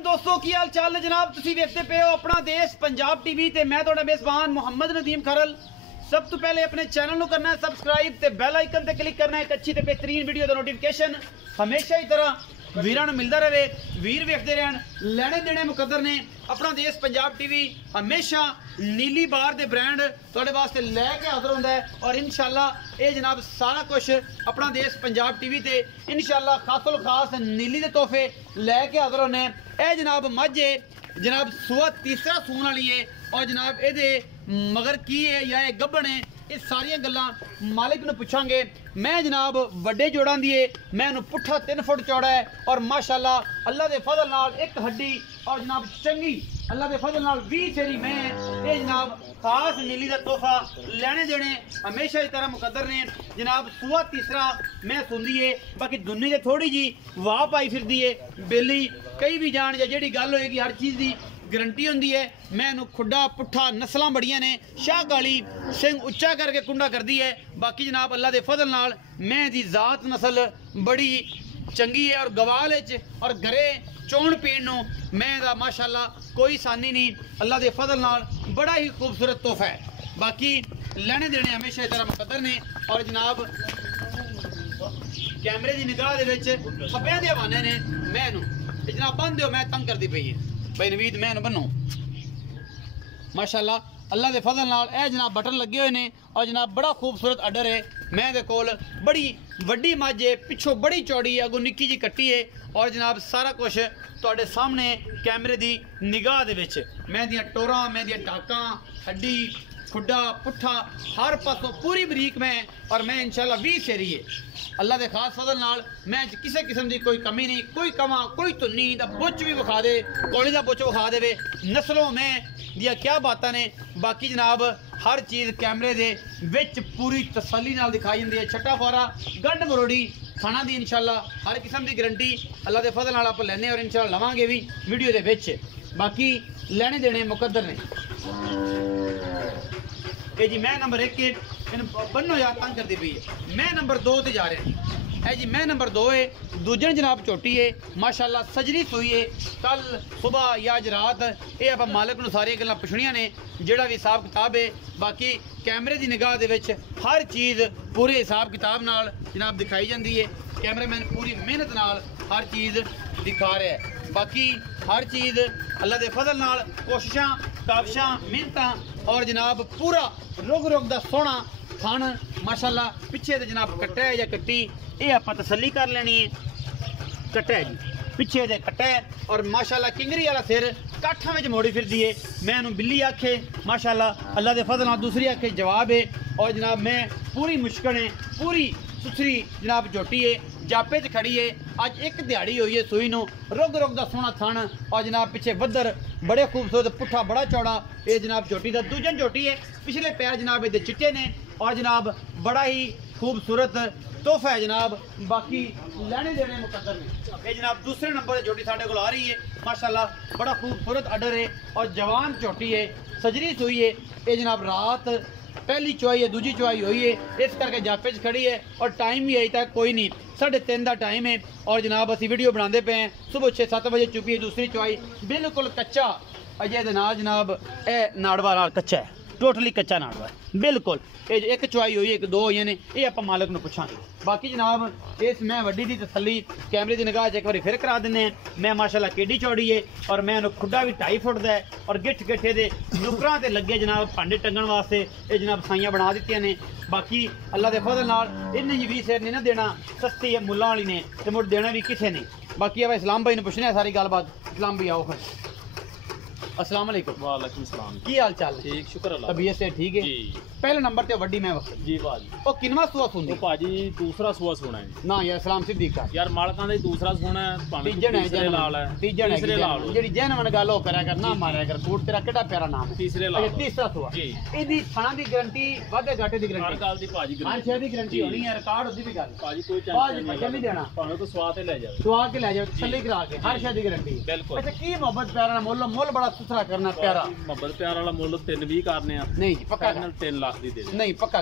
दोस्तों की हाल चाल है जनाब तुसी देखते पे हो अपना देश पंजाब टीवी ते मैं थोड़ा मेजबान मोहम्मद नदीम खरल। सब तो पहले अपने चैनल को करना है सब्सक्राइब ते बेल आइकन ते क्लिक करना है एक अच्छी ते बेहतरीन वीडियो का नोटिफिकेशन हमेशा ही तरह वीरां नूं मिलता रहे। वीर वेखते रहन लैने देने मुकद्दर ने अपना देश पंजाब टीवी हमेशा नीली बार दे ब्रांड तुहाडे वास्ते लैके हाज़र हुंदा है और इंशाअल्लाह ये जनाब सारा कुछ अपना देश पंजाब टीवी ते इंशाअल्लाह खासुल खास नीली दे तोहफे लैके हाज़र होने। ए जनाब मझ है जनाब सुआ तीसरा सून वाली है और जनाब ये मगर की है या ये गब्बन है ये सारिया गल्लां मालिक नूं पुछांगे। मैं जनाब वड्डे जोड़ां दी है मैं इहनूं पुट्ठा 3 फुट चौड़ा है और माशाअल्लाह अल्लाह दे फजल नाल एक हड्डी और जनाब चंगी अल्लाह दे फजल नाल 20 सेरी मैं ये जनाब खास नीली का तोहफा लेने देने हमेशा इस तरह मुकद्दर ने। जनाब सुआ तीसरा मैं सुनदी है बाकी दुनिया से थोड़ी जी वाह पाई फिरदी है बेली कई भी जान या जेड़ी गल होएगी हर चीज़ की गारंटी होंदी है। मैं इहनूं खुड्डा पुट्ठा नस्लां बड़ियां ने शाह काली सिंह उच्चा करके कुंडा करदी है। बाकी जनाब अल्लाह दे फजल नाल मैं दी जात नस्ल बड़ी चंगी है और गवाल और घरे चोण पीण नूं मैं दा माशाअल्लाह कोई सानी नहीं अल्लाह दे फजल नाल बड़ा ही खूबसूरत तोहफा है। बाकी लेने देने हमेशा इस तरह मुकद्दर ने और जनाब कैमरे की निगाह दे विच खब्बे दे हवाने ने मैं इहनूं जनाब बन दिओ मैं तंग करदी पई है भाई नवीद मैं बनो माशाअल्लाह अल्लाह दे फजल नाल ए जनाब बटन लगे हुए ने और जनाब बड़ा खूबसूरत अडर है। मैं दे कोल बड़ी वड्डी मझ है पिछों बड़ी चौड़ी है अगों निक्की जी कट्टी है और जनाब सारा कुछ तुहाडे सामने कैमरे दी निगाह दे विच मैं दियां टोरां मैं दियां टाकां हड्डी खुड्डा पुट्ठा हर पासों पूरी बरीक में और मैं इंशाल्लाह 20 सेरी है अल्लाह के खास फजल नाल मैं किसी किस्म की कोई कमी नहीं कोई कमा कोई धुन्नी दा बुच भी विखा दे कोली दा बुच विखा दे नस्लों में दिया क्या बातां ने। बाकी जनाब हर चीज़ कैमरे दे विच पूरी तसल्ली नाल दिखाई जाती है छट्टा फौरा गंढ मरोड़ी खाना दी इंशाल्लाह हर किस्म की गारंटी अल्लाह के फजल नाल आप लैने और इंशाल्लाह लवांगे भी वीडियो दे विच। बाकी लेने देने मुकद्दर ने जी मैं नंबर 1 के बनो यार तंग करती पई है मैं नंबर 2 ते जा रहे हैं है जी मैं नंबर 2 है दूजन जनाब चोटी है माशाअल्लाह सजरी सुई है कल सुबह या अज रात ये आप मालिक नूं सारियां गल्लां पुछणियां ने जेड़ा भी हिसाब किताब है। बाकी कैमरे की निगाह दे विच हर चीज़ पूरे हिसाब किताब नाल जनाब दिखाई जाती है कैमरामैन पूरी मेहनत नाल हर चीज़ दिखा रहा है। बाकी हर चीज़ अल्लाह के फजल नाल कोशिशां काविशां मेहनतां और जनाब पूरा रुग रुग दा सोहना थन माशाअल्लाह पिछे तो जनाब कट्टा है या कट्टी ये आप तसल्ली कर लेनी है कट्टा है जी पिछे दे कट्टा है और माशाअल्लाह किंगरी वाला सिर काठा में मोड़ी फिरदी है। मैं इहनूं बिल्ली आखे माशाअल्लाह अल्लाह के फजल नाल दूसरी आखे जवाब है और जनाब मैं पूरी मुश्किल है पूरी सुथरी जनाब झोटी है जापे च खड़ी है अज एक दिहाड़ी हुई है सुई नूं रुग रुग दा सोहना थन और जनाब पिछे वद्दर बड़े खूबसूरत पुट्ठा बड़ा चौड़ा ये जनाब झोटी दा दूजन झोटी है पिछले पैर जनाब ये चिट्टे ने और जनाब बड़ा ही खूबसूरत तोहफा है जनाब। बाकी लेने देने मुकद्दर ने ये जनाब दूसरे नंबर झोटी साढ़े को आ रही है माशाअल्लाह बड़ा खूबसूरत अडर है और जवान झोटी है सजरी सुई है ये जनाब रात पहली चुवाई है दूजी चुवाई हुई है इस करके जापे च खड़ी है और टाइम भी अजे तक कोई नहीं 3:30 का टाइम है और जनाब असी वीडियो बनाते पे हैं सुबह 6-7 बजे चुकी है दूसरी चुवाई बिल्कुल कच्चा अजय दे नाल जनाब ए नाड़वा नाल कच्चा है टोटली कच्चा नाड़वा है बिल्कुल एक चुवाई हुई एक 2 हुई ने ये आप मालिक नूं पुछांगे। बाकी जनाब इस मैं वड्डी दी तसल्ली कैमरे की निगाह एक बार फिर करा दिंदे मैं माशाअल्लाह केडी चौड़ी है और मैं खुड्डा भी 2.5 फुट का है और गिट्ठ गिट्ठे दे नुकरां ते लगे जनाब भांडे टंगण वास्ते ये जनाब साइयां बना दित्तियां ने। बाकी अल्लाह के फजल नाल इन्हें जी 20 सेर नहीं ना देना सस्ती है मुल्लां वाली ने ते मुड़ देना भी किसे नहीं। बाकी अब इस्लाम भाई ने पुछना सारी गलबात इस्लाम भाई आओ फिर अस्सलाम वालेकुम। वालेकुम सलाम की हाल चाल ठीक शुक्र अल्लाह तबीयत से ठीक है जी। पहले नंबर ते वड्डी मैं वक्त जी भाजी ओ किनवा सुआ सुनदी भाजी दूसरा सुआ सुना है ना यार सलाम सिद्दीक का यार मालकां दा दूसरा सुना है भाਵੇਂ तीजन है तीसरे लाल है तीजन तीसरे है लाल जेडी जैनवन गल हो करया कर ना मारया कर कोट तेरा केड़ा प्यारा नाम है तीसरे लाल तीसरा सुआ जी एदी खाना दी गारंटी वादे घाटे दी हर गारंटी गल दी भाजी हर शय दी गारंटी होनी है रिकॉर्ड होती भी गल भाजी कोई भाजी टेंशन पैसे नहीं देना भाਵੇਂ तो स्वाद ते ले जावे सुआ के ले जाओ तसल्ली करा के हर शय दी गारंटी बिल्कुल। अच्छा की मोहब्बत प्यारा ना मुल बड़ा सुथरा करना प्यारा मोहब्बत प्यार वाला मुੱਲ 320 करने आ नहीं जी पक्का फाइनल 3 लाख दी दे नहीं पक्का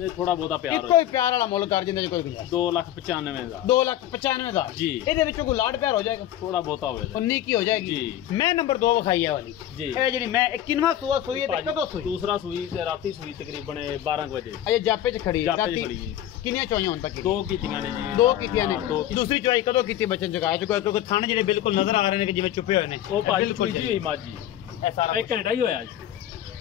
ਇਹ ਥੋੜਾ ਬਹੁਤਾ ਪਿਆਰ ਇੱਕੋ ਹੀ ਪਿਆਰ ਵਾਲਾ ਮੁੱਲ ਕਰ ਜਿੰਦੇ ਚ ਕੋਈ ਗੁੰਜਾਇਸ਼ 2,95,000 ਦਾ 2,95,000 ਜੀ। ਇਹਦੇ ਵਿੱਚੋਂ ਕੋਈ ਲਾਡ ਪਿਆਰ ਹੋ ਜਾਏਗਾ, ਥੋੜਾ ਬਹੁਤਾ ਹੋਵੇਗਾ 19 ਕੀ ਹੋ ਜਾਏਗੀ ਜੀ। ਮੈਂ ਨੰਬਰ 2 ਵਿਖਾਈ ਹੈ ਵਾਲੀ ਜੀ। ਇਹ ਜਿਹੜੀ ਮੈਂ 21ਵਾਂ ਸੂਆ ਸੂਈ ਹੈ ਤੇ ਕਦੋਂ ਸੂਈ? ਦੂਸਰਾ ਸੂਈ ਤੇ ਰਾਤੀ ਸੂਈ ਤਕਰੀਬਨ 12 ਕੁ ਵਜੇ ਅਜੇ ਜਾਪੇ ਚ ਖੜੀ ਹੈ ਜਾਪੇ 'ਚ ਰਾਤੀ ਖੜੀ ਜੀ। ਕਿੰਨੀਆਂ ਚੋਈਆਂ ਹੁਣ ਤੱਕ? ਦੋ ਕੀਤੀਆਂ ਨੇ ਜੀ। ਦੋ ਕੀਤੀਆਂ ਨੇ। ਹਾਂ, ਦੋ ਕੀਤੀਆਂ। ਦੂਸਰੀ ਚੋਈ ਕਦੋਂ ਕੀਤੀ ਬੱਚਨ ਜਗਾਇਆ ਚੁੱਕਾ ਕਿਉਂਕਿ ਥਣ ਜਿਹੜੇ ਬਿਲਕੁਲ ਨਜ਼ਰ ਆ ਰਹੇ ਨੇ ਕਿ ਜਿਵੇਂ ਚੁੱਪੇ ਹੋਏ ਨੇ ਉਹ ਇਹ ਭਾਜੀ ਬਿਲਕੁਲ ਜੀ ਮਾਜੀ ਇਹ ਸਾਰਾ ਇੱਕ ਘੰਟਾ ਹੀ ਹੋਇਆ ਜੀ,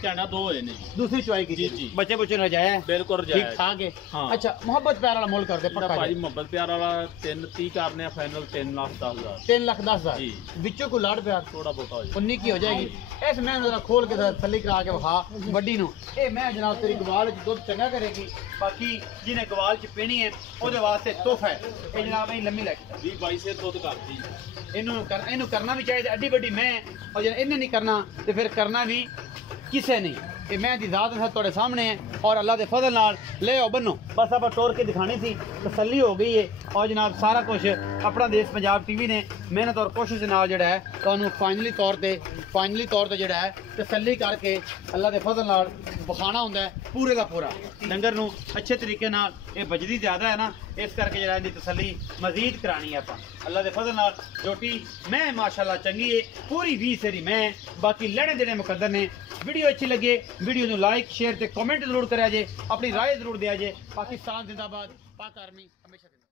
ਘੰਟਾ 2 ਹੋਏ ਨੇ ਜੀ। ਦੂਸਰੀ ਚੋਈ ਕੀਤੀ ਜੀ, ਜੀ। ਬੱਚੇ ਬੁੱਚੇ ਨਾਲ ਜਾਇਆ ਬਿਲਕੁਲ ਠੀਕ ਜਾਇਆ ਠਾਕ ਹੈ। ਹਾਂ। ਅੱਛਾ ਮੁਹੱਬਤ ਪਿਆਰ ਵਾਲਾ ਮੁੱਲ ਕਰਦੇ ਇਹਦਾ ਪੱਕਾ ਭਾਜੀ ਜੀ। ਮੁਹੱਬਤ ਪਿਆਰ ਵਾਲਾ 330 ਕਰਨੇ ਆ ਫਾਈਨਲ 3,10,000 3,10,000 ਜੀ। ਵਿੱਚੋਂ ਕੋਈ ਲਾੜ ਪਿਆਰ ਥੋੜਾ ਬਹੁਤਾ ਹੋ ਜਾਏ 19 ਕੀ ਹੋ ਜਾਏਗੀ। ਇਸ ਮੈਂ ਜਰਾ ਖੋਲ ਕੇ ਥੱਲੇ ਕਰਾ ਕੇ ਵਿਖਾ ਵੱਡੀ ਨੂੰ। ਇਹ ਮੈਂ ਜਨਾਬ ਤੇਰੀ ਗਵਾਲ ਚ ਦੁੱਧ ਚੰਗਾ ਕਰੇਗੀ, ਬਾਕੀ ਜਿਹਨੇ ਗਵਾਲ ਚ ਪੀਣੀ ਹੈ ਉਹਦੇ ਵਾਸਤੇ ਤੋਹਫਾ ਹੈ। ਇਹ ਜਨਾਬ ਇਹ ਲੰਮੀ ਲੱਗ 20-22 ਸੇ ਦੁੱਧ ਕਰਦੀ ਇਹਨੂੰ ਕਰਨਾ ਵੀ ਚਾਹੀਦਾ ਐਡੀ ਵੱਡੀ ਮੈਂ, ਔਰ ਜੇ ਇਹਨੇ ਨਹੀਂ ਕਰਨਾ ਤੇ ਫਿਰ ਕਰਨਾ ਵੀ ਕਿਸੇ ਨਹੀਂ। ਇਹ ਮੈਂ ਦੀ ਜ਼ਾਤ ਹੈ ਤੁਹਾਡੇ ਸਾਹਮਣੇ ਹੈ ਔਰ ਅੱਲਾ ਦੇ ਫਜ਼ਲ ਨਾਲ ਲੈ ਆਓ ਬੰਨੋ। ਬਸ ਆਪਾਂ ਤੋੜ ਕੇ ਦਿਖਾਣੀ ਸੀ, ਤਸੱਲੀ ਹੋ ਗਈ ਹੈ। ਔਰ ਜਨਾਬ ਸਾਰਾ ਕੁਝ ਆਪਣਾ ਦੇਸ਼ ਪੰਜਾਬ ਟੀਵੀ ਨੇ ਮਿਹਨਤ ਔਰ ਕੋਸ਼ਿਸ਼ ਨਾਲ ਜਿਹੜਾ ਹੈ ਤੁਹਾਨੂੰ ਫਾਈਨਲੀ ਤੌਰ ਤੇ ਜਿਹੜਾ ਹੈ ਤਸੱਲੀ ਕਰਕੇ ਅੱਲਾ ਦੇ ਫਜ਼ਲ ਨਾਲ ਵਿਖਾਣਾ ਹੁੰਦਾ ਹੈ ਪੂਰੇ ਦਾ ਪੂਰਾ। ਡੰਗਰ ਨੂੰ ਅੱਛੇ ਤਰੀਕੇ ਨਾਲ ਇਹ ਬਜਦੀ ਜ਼ਿਆਦਾ ਹੈ ਨਾ, ਇਸ ਕਰਕੇ ਜਿਹੜਾ ਇਹਦੀ ਤਸੱਲੀ ਮਜ਼ੀਦ ਕਰਾਣੀ ਹੈ ਆਪਾਂ। ਅੱਲਾ ਦੇ ਫਜ਼ਲ ਨਾਲ ਜੋਟੀ ਮੈਂ ਮਾਸ਼ਾਅੱਲਾ ਚੰਗੀ ਹੈ, ਪੂਰੀ 20 ਸੇਰੀ ਮੈਂ। ਬਾਕੀ ਲੈਣੇ ਦੇਣੇ ਮੁਕੱਦਰ ਨੇ। ਵੀਡੀਓ अच्छी लगे वीडियो ਨੂੰ ਲਾਈਕ शेयर ਤੇ ਕਮੈਂਟ ਜ਼ਰੂਰ ਕਰਿਆ ਜੇ, ਆਪਣੀ ਰਾਏ ਜ਼ਰੂਰ ਦਿਆ ਜੇ। ਪਾਕਿस्तान जिंदाबाद, पाक आर्मी हमेशा।